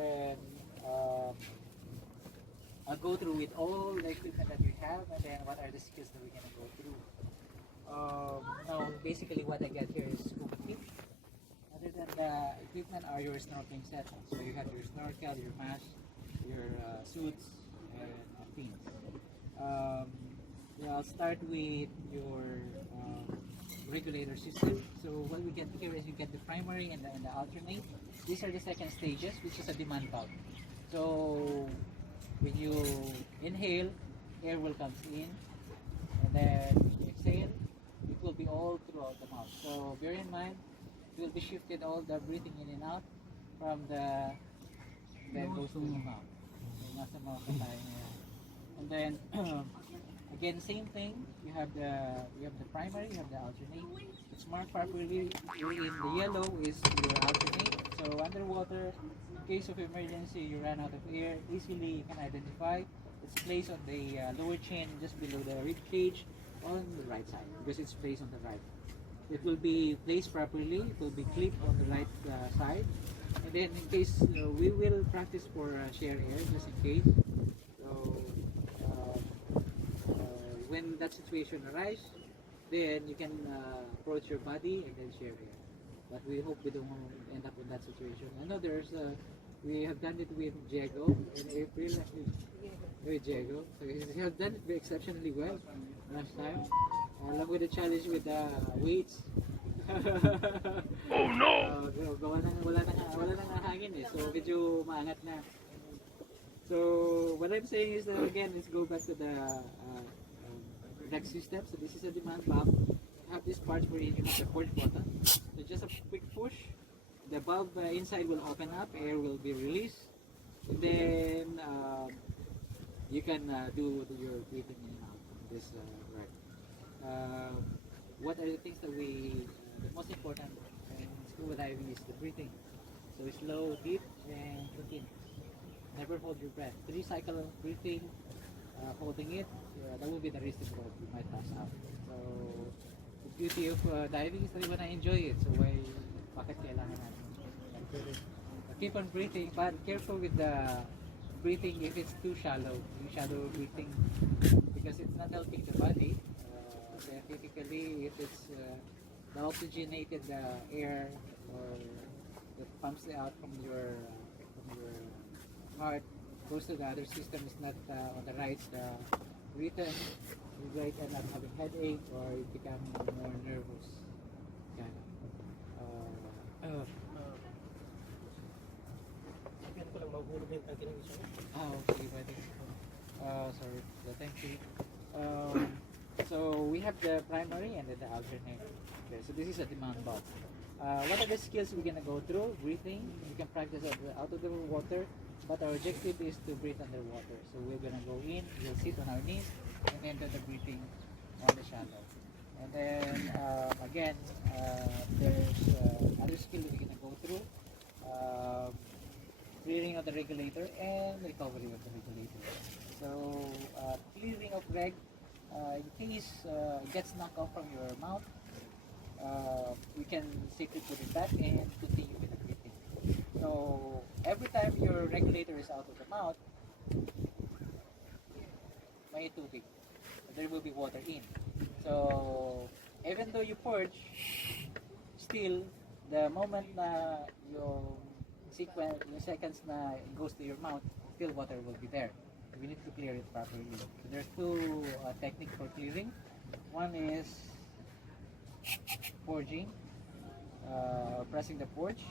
then I'll go through with all the equipment that we have, and then what are the skills that we're gonna go through. Now, basically, what I get here is scuba kit. Other than the equipment are your snorkeling sets. So you have your snorkel, your mask, your suits, and fins. Yeah, I'll start with your regulator system. So what we get here is you get the primary and the alternate. These are the second stages, which is a demand valve. So when you inhale, air will come in, and then when you exhale, it will be all throughout the mouth. So bear in mind, it will be shifted all the breathing in and out from the then goes to the mouth. So, nasa mouth na tayo ngayon. And then again, same thing. You have the primary, you have the alternate. It's marked properly. In the yellow is your alternate. So underwater, in case of emergency, you run out of air, easily you can identify. It's placed on the lower chin, just below the rib cage, on the right side because it's placed on the right. It will be placed properly. It will be clipped on the right side. And then in case we will practice for share air just in case. So when that situation arises, then you can approach your body and then share air. But we hope we don't end up in that situation. I know we have done it with Diego in April. With Diego, so he has done it exceptionally well last time. Along with the challenge with the weights. Oh no! Wala nang hangin eh. So medyo maangat na. So what I'm saying is that again, let's go back to the next system. So this is a demand valve. You have this part where you have the push button. So just a quick push. The valve inside will open up. Air will be released. And then you can do your breathing in and out. This right. What are the things that the most important in scuba diving is the breathing. So slow, deep, and continuous. Never hold your breath. 3 cycle breathing, holding it, that will be the risk involved. You might pass out. So the beauty of diving is that you wanna enjoy it. So bakit kailangan natin? Keep on breathing, but careful with the breathing if it's too shallow. Yung shallow breathing, because it's not helping the body. Typically, if it's the oxygenated air or that pumps it out from your heart goes to the other system is not on the right rhythm, you might end up having headache or you become more nervous. Kind of. Okay, buddy. Sorry. Thank you. So we have the primary and then the alternate. Okay, so this is a demand valve. What are the skills we're gonna go through? Breathing. We can practice out of the water, but our objective is to breathe underwater. So we're gonna go in, we'll sit on our knees, and then do the breathing on the shallow. And then again, there's other skill that we're gonna go through. Clearing of the regulator and recovery of the regulator. So clearing of reg, in case it gets knocked off from your mouth, you can safely put it back and continue with the breathing. So every time your regulator is out of the mouth, may tubig. There will be water in. So even though you purge, still the moment na yung seconds na it goes to your mouth, still water will be there. We need to clear it properly. So there's 2 techniques for clearing. One is purging, pressing the purge,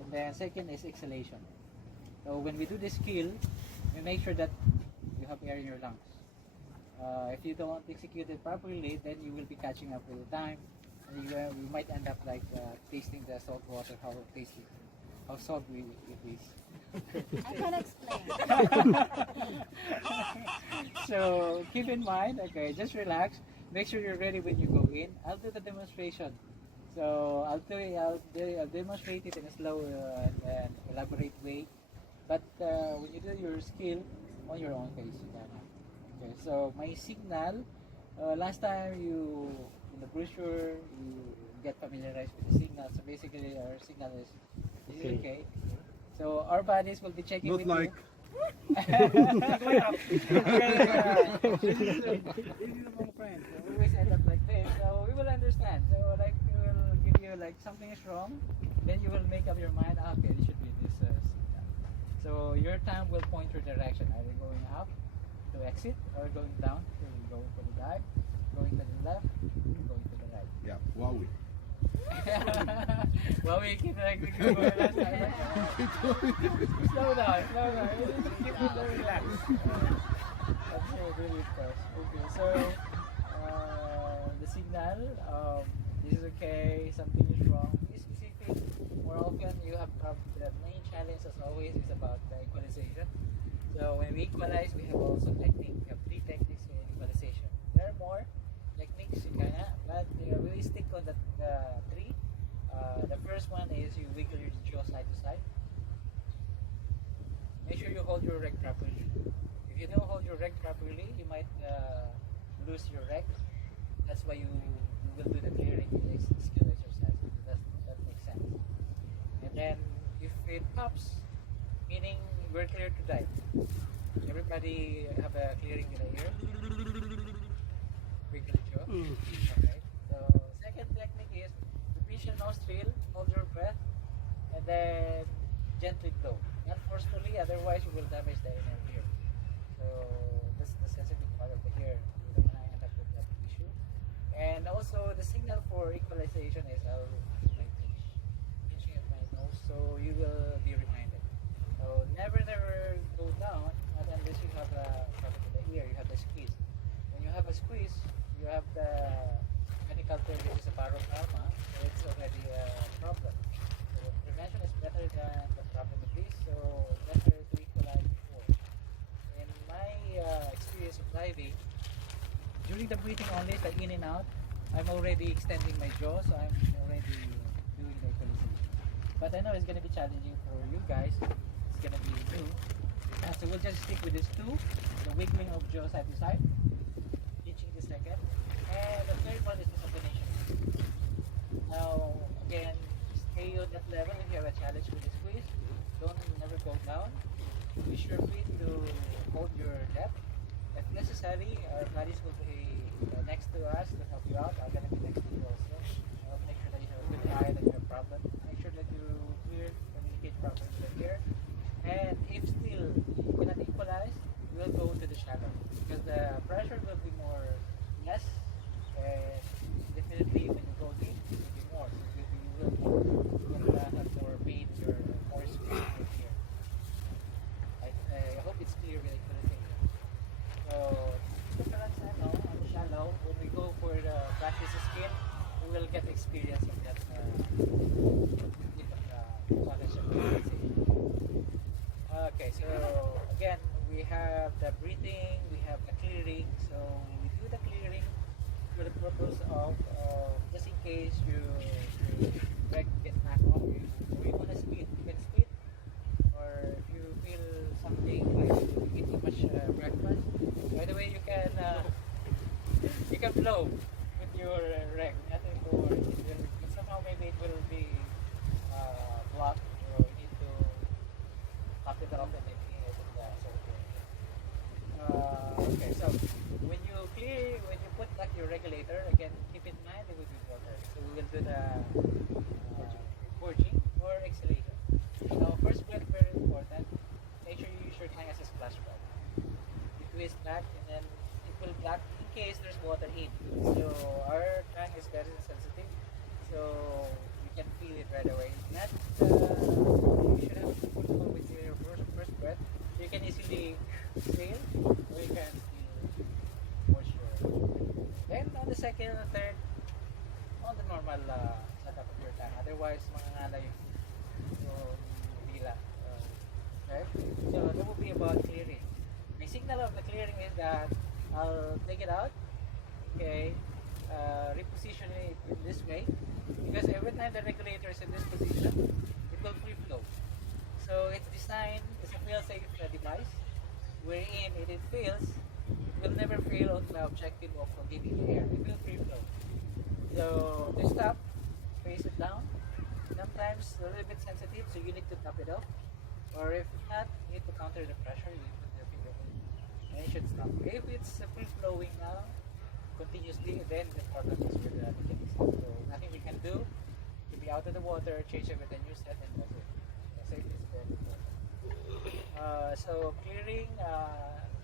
and then second is exhalation. So when we do this skill, we make sure that you have air in your lungs. If you don't execute it properly, then you will be catching up with the time, and you might end up like tasting the salt water, how salty it is. I can explain. So keep in mind, okay, just relax. Make sure you're ready when you go in. I'll do the demonstration. So I'll demonstrate it in a slow and elaborate way. But when you do your skill on your own pace, you can. Okay. So my signal. Last time in the brochure you get familiarized with the signal. So basically our signal is okay. So our bodies will be checking Not with like we always end up like this, so we will understand. So like we will give you like something is wrong, then you will make up your mind. Ah, okay, this should be this signal. So your tongue will point your direction, either going up to exit or going down to go to the dive, going to the left, going to the right. yeah, Huawei. Well, we keep like we keep going last time. Slow down, slow down. Keep it relaxed. That's so really fast. Okay, so the signal, this is okay, something is wrong. Be specific. More often, you have the main challenge as always is about the equalization. So when we equalize, we have also technique. We have 3 techniques in equalization. There are more techniques, but we stick on the 3. The first one is you wiggle your jaw side to side. Make sure you hold your reg properly. If you don't hold your reg properly, you might lose your reg. That's why you will do the clearing skill exercise. That makes sense. And then if it pops, meaning we're clear to dive. Everybody have a clearing in the ear. Wiggle your jaw. Okay. So second technique is you pinch your nostril, hold your breath, and then gently blow. Not forcefully, otherwise you will damage the inner ear. So that's the sensitive part of the ear. You don't want to end up with that issue. And also the signal for equalization is I'll use my pinching at my nose, so you will be reminded. So never go down, not unless you have a problem with the ear. You have the squeeze. When you have a squeeze, you have the medical term which is a barotrauma, so it's already a problem. So prevention is better than the problem it is, so better to equalize before. In my experience of diving, during the breathing only, the in and out, I'm already extending my jaw, so I'm already doing the equalization. But I know it's going to be challenging for you guys. It's going to be new. So we'll just stick with these 2, the wiggling of jaw side to side, pinching the second, and the third one is the combination. Now, again, stay on that level if you have a challenge with the squeeze. Don't never go down. Use your feet to hold your depth. If necessary, our buddies will be next to us to help you out. I'm going to be next to you also. Make sure that you have a good eye, that you have a problem. Make sure that you communicate properly with the ear. And if still you cannot equalize, we'll go to the shallow because the pressure will be less, and definitely when you go deep, it will be more. So you will have more pain, more speed in your ear. I hope it's clear with equalization. So difference on the shallow, when we go for the practice skill, we will get experience of that challenge of equalization. Okay, so again, we have the breathing, we have the clearing. So we do the clearing for the purpose of just in case you get knocked off, or you want to spit, you can spit. Or if you feel something like you eat too much breakfast, by the way, you can blow with your reg. Nothing to worry. Somehow maybe it will be blocked. Top it off and making it in the circle. Okay, so when you put like your regulator, again, keep in mind it will be water. So we will do the purging or exhalation. So first breath, very important. Make sure you use your tongue as a splash pad. You twist back and then it will block in case there's water in. So our tongue is very sensitive, so you can feel it right away. Not you should have control with your first breath. You can easily sail, or you can still for sure. Then on the second and third, on the normal setup of your tongue. Otherwise, mangangalay yung dila. Okay? So that will be about clearing. My signal of the clearing is that I'll take it out. Okay. Reposition it in this way, because every time the regulator is in this position, it will free flow. So it's designed as a fail-safe device, wherein if it fails, it will never fail on the objective of giving the air. It will free flow. So to stop, face it down. Sometimes a little bit sensitive, so you need to tap it off. Or if not, you need to counter the pressure, you put the finger in, and it should stop. If it's free flowing now, continuously, then the problem is with the mechanics. So nothing we can do. To be out of the water, change it with a new set, and that's it. The safety is very important. So clearing,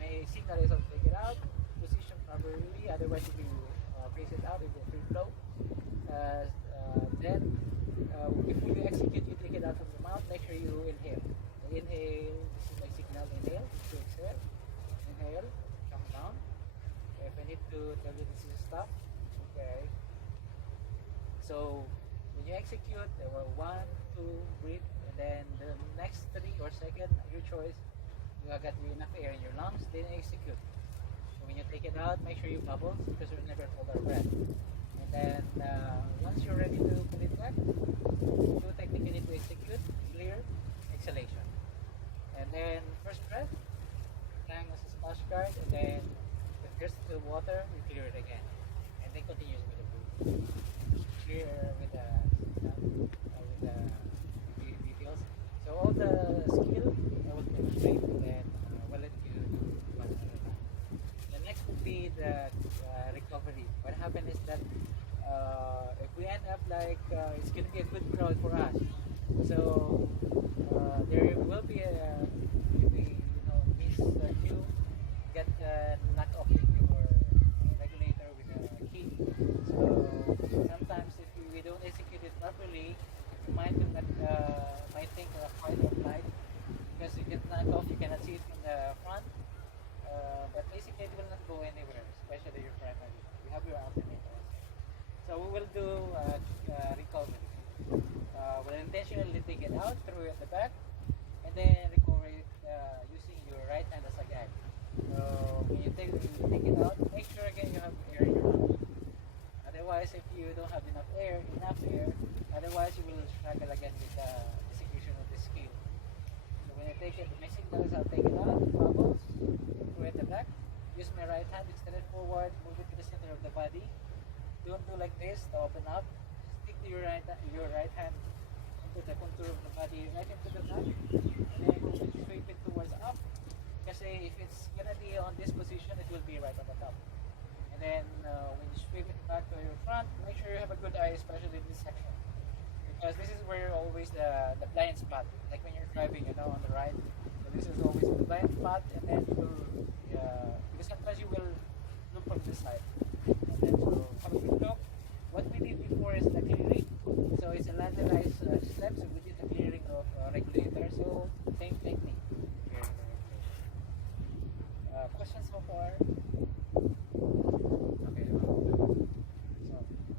may signal is to take it out, position properly, otherwise if you face it out, it will free flow. Then, before you execute, you take it out from the mouth, make sure you inhale. Inhale, this is my signal, inhale, to exhale. Inhale, come down. If I need to tell you this is stop, okay. So, when you execute, there were 1, 2, breathe, and then the next 3 or second, your choice, you have got enough air in your lungs, then execute. So when you take it out, make sure you bubble, because we'll never hold our breath. And then, once you're ready to put it back, you technically need to execute, clear, exhalation. And then, first breath, hang as a splash guard, and then, if there's still water, you clear it again. And then continues with the breath. Clear with the details. So all the skill I will demonstrate, and then we'll let you do one at a time. The next would be the recovery. What happened is that if we end up like it's going to be a good crowd for us, so there will be a maybe miss you get knocked off with your regulator with a key. So sometimes if we don't execute it properly, you might do that might think fight or flight, because you get knocked off, you cannot see it from the front. But basically it will not go anywhere, especially your primary. You have your alternator. So we will do recovery. We'll intentionally take it out, throw it at the back, and then recover it using your right hand as a guide. So when you take it out, make sure again you have air in your lungs. Otherwise, if you don't have enough air, otherwise you will struggle again with the execution of the skill. So when I take it, my signal is I'll take it out, bubbles, throw it at the back, use my right hand, extend it forward, move it to the center of the body. Don't do like this to open up. Stick to your right hand into the contour of the body, right into the back, and then sweep it towards up. Kasi if it's gonna be on this position, it will be right on the top. And then when you sweep it back to your front, make sure you have a good eye, especially in this section, because this is where always the blind spot. Like when you're driving, on the right. So this is always the blind spot, and then you will because sometimes you will look from this side. And then so have a good look. What we did before is the clearing. So it's a lateralized step. So we did the clearing of regulator. So same technique. Questions so far? Okay. So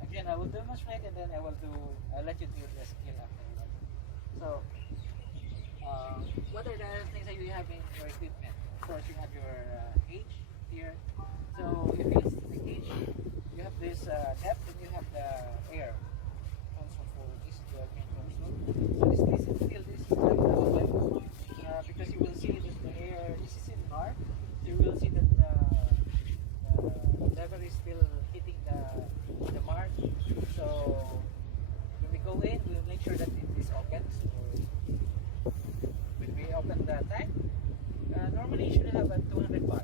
again, I will demonstrate, and then I'll let you do the skill after. So what are the other things that you have in your equipment? Of course, you have your gauge here. So if it's the gauge, you have this depth, and you have the air console for this is the main console. So this is still open because you will see that the air. This is in bar. So you will see that the lever is still hitting the mark. So when we go in, we'll make sure that it is open. So when we open the tank, normally you should have a 200 bar,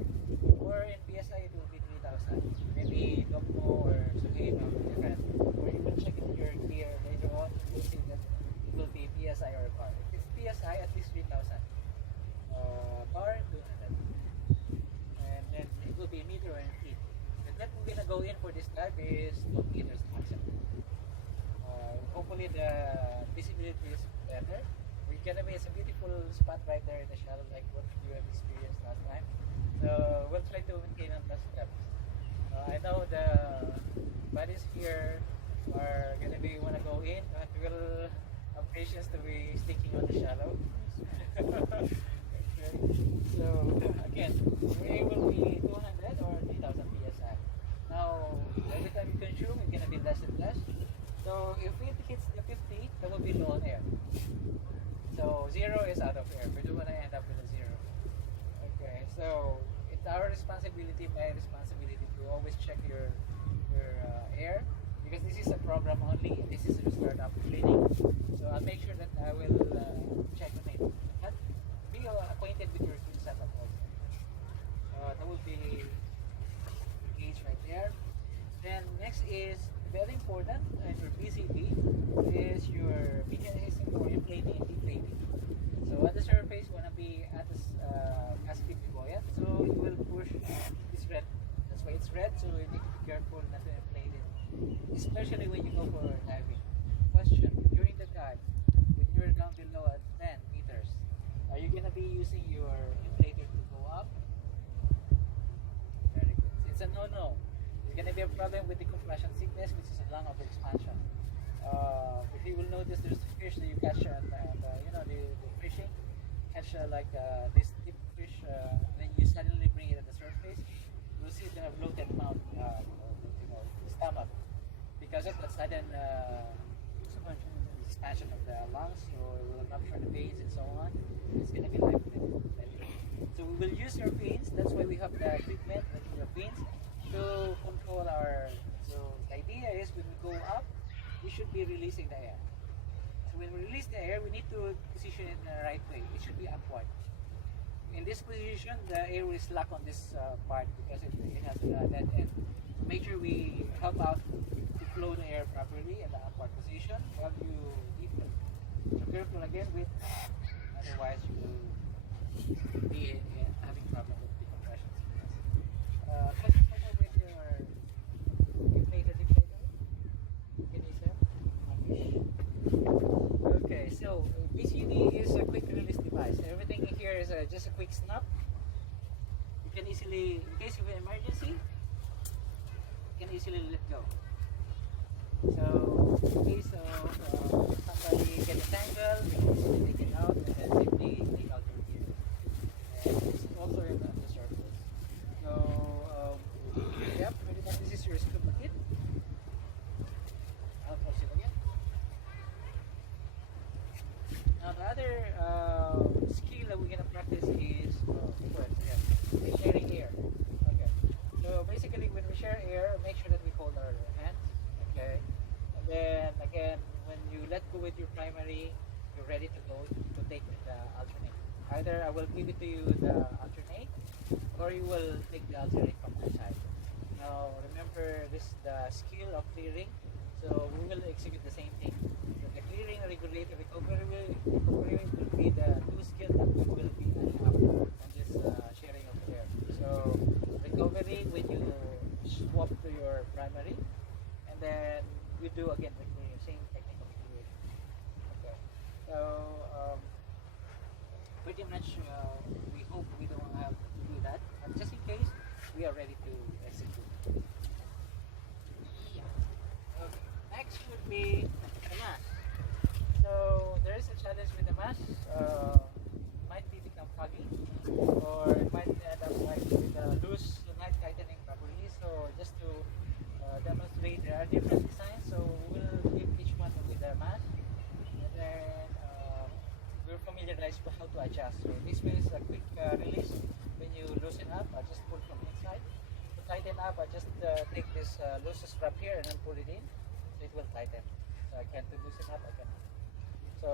or in PSI it will be 3,000. Maybe Dokmo or Suhin or different, or you will check in your gear later on, you will see that it will be PSI or bar. If it's PSI, at least 3,000. Bar, 200. And then it will be meter or in feet. The depth we're going to go in for this type is 2 meters maximum. Hopefully the visibility is better. We're gonna be, it's a beautiful spot right there in the shallow, like what you have experienced last time. So we'll try to maintain on the steps. I know the bodies here are gonna be wanna go in, but we'll have patience to be sticking on the shallow. Okay. So again, your air will be 200 or 3,000 psi. Now every time you consume, it's gonna be less and less. So if it hits the 50, that will be low on air. So 0 is out of air. We don't want to end up with a 0. Okay, so it's our responsibility, my responsibility, to always check your air, because this is a program only. This is a startup cleaning. So I'll make sure that I will check on it. But for inflating and deflating. So on the surface, wanna be at this positively buoyant, so it will push this red. That's why it's red. So you need to be careful not to inflate it, especially when you go for diving. Question: during the dive, when you're down below at 10 meters, are you gonna be using your inflator to go up? Very good. It's a no-no. There's gonna be a problem with the compression sickness, which is a lung overexpansion. If you will notice, there's fish that you catch and you know the fishing catch this deep fish, then you suddenly bring it at the surface. You'll see it's gonna bloated mouth, you know, the stomach, because of the sudden expansion of the lungs, so it will rupture the veins and so on. It's gonna be like that. So we will use your veins. That's why we have the treatment, like the veins, to control our. So the idea is when we go up, we should be releasing the air. So when we release the air, we need to position it in the right way. It should be upward. In this position, the air will slack on this part because it has a dead end. Make sure we help out to flow the air properly in the upward position while you deflate. So careful again with, otherwise you will be having problem with decompression sickness. Question with your deflator? Okay, so BCD is a quick release device. Everything in here is just a quick snap. You can easily, in case of an emergency, you can easily let go. So in case of somebody get entangled, you can easily take it out and then simply take out your gear. And it's also in the surface. So yep, pretty much this is your scuba kit. I'll pause it again. Now the other skill that we're gonna practice is sharing air. Okay. So basically, when we share air, make sure that we hold our hands. Okay. And then again, when you let go with your primary, you're ready to go to take the alternate. Either I will give it to you the alternate, or you will take the alternate from my side. Now remember, this is the skill of clearing. So we will execute the same thing. So the clearing, regulate, recovery will be the two skills that we will be adding up on this sharing of air. So recovery, when you swap to your primary, and then we do again the clearing, same technique of clearing. Okay. So pretty much we hope we don't have to do that, but just in case, we are ready to execute. Okay. Next would be the mask. So there is a challenge with the mask. Might be become foggy, or it might end up like with a loose, not tightening properly. So just to demonstrate, there are different designs. So we'll give each one with a mask, and then we're familiarized with how to adjust. So this way is a quick release. When you loosen up, I just pull from inside. To tighten up, I just take this loose strap here and then pull it in. So it will tighten. So I can to loosen up, I can. So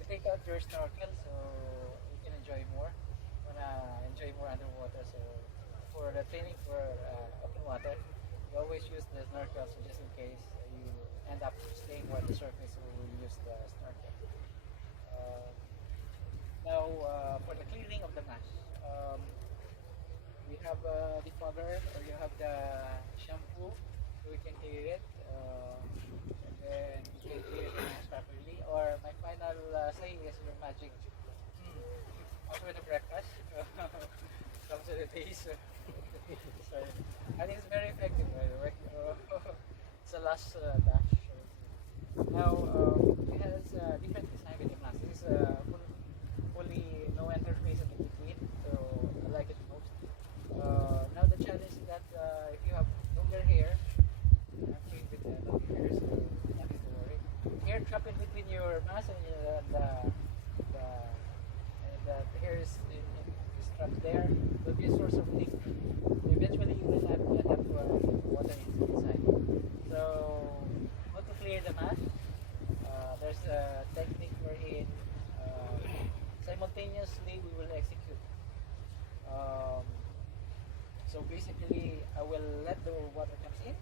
you take out your snorkel so you can enjoy more. Wanna enjoy more underwater. So for the training for open water, you always use the snorkel. So just in case you end up staying on the surface, we will use the snorkel. Now for the cleaning of the mask. We have the cover, or you have the shampoo, so we can clear it, and then you can clear the mask properly. Or my final saying is your magic. After the breakfast, comes to the face. So I think it's very effective, by the way. It's the last dash. Now it has different design with the mask. This is fully no interface in between, so I like it most. Now the challenge is that if you have longer hair, I'm free with the longer hair, so nothing to worry. Hair trapped in between your mask and the hair is trapped there, will be a source of leak. Eventually you will have to end up water inside. So how to clear the mask? There's a technique wherein simultaneously we will execute. So basically, I will let the water comes in.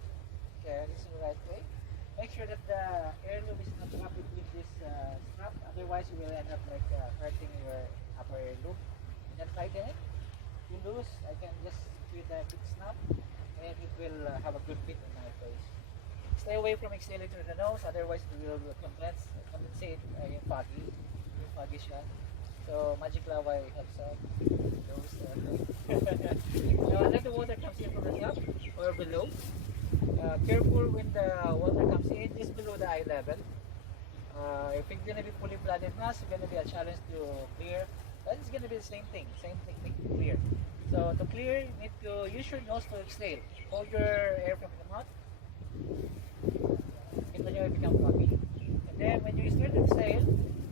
Okay, this is the right way. Make sure that the air loop is not trapped this strap. Otherwise, you will end up like hurting your upper ear loop. And then tighten it. You lose, I can just with a quick snap, and it will have a good fit in my face. Stay away from exhaling through the nose, otherwise it will compensate yung foggy siya. So magic laway helps out those things. Now let the water comes in from the top or below. Careful when the water comes in just below the eye level. If it's gonna be fully flooded mask, it's gonna be a challenge to clear. But it's gonna be the same thing, same technique to clear. So to clear, you need to use your nose to exhale. Hold your air from the mouth. And then you become foggy. And then when you start to exhale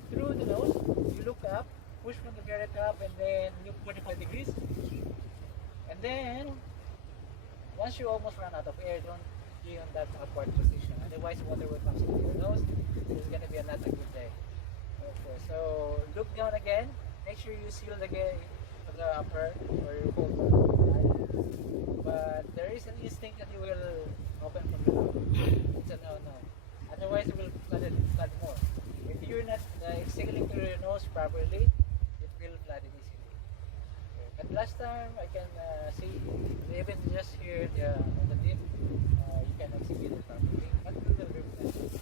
through the nose, you look up, push from the very top, and then look 45 degrees. And then once you almost run out of air, don't be on that upward position. Otherwise, water will come into your nose. It's gonna be not a good day. Okay, so look down again. Make sure you seal again the upper or you hold on to the eye. But there is an instinct that you will open from the mouth. It's a no. Otherwise, it will flood more. If you're not exhaling through your nose properly, it will flood it easily. Okay. But last time, I can see, even just here on the tip, you can execute it properly. But we will replace it.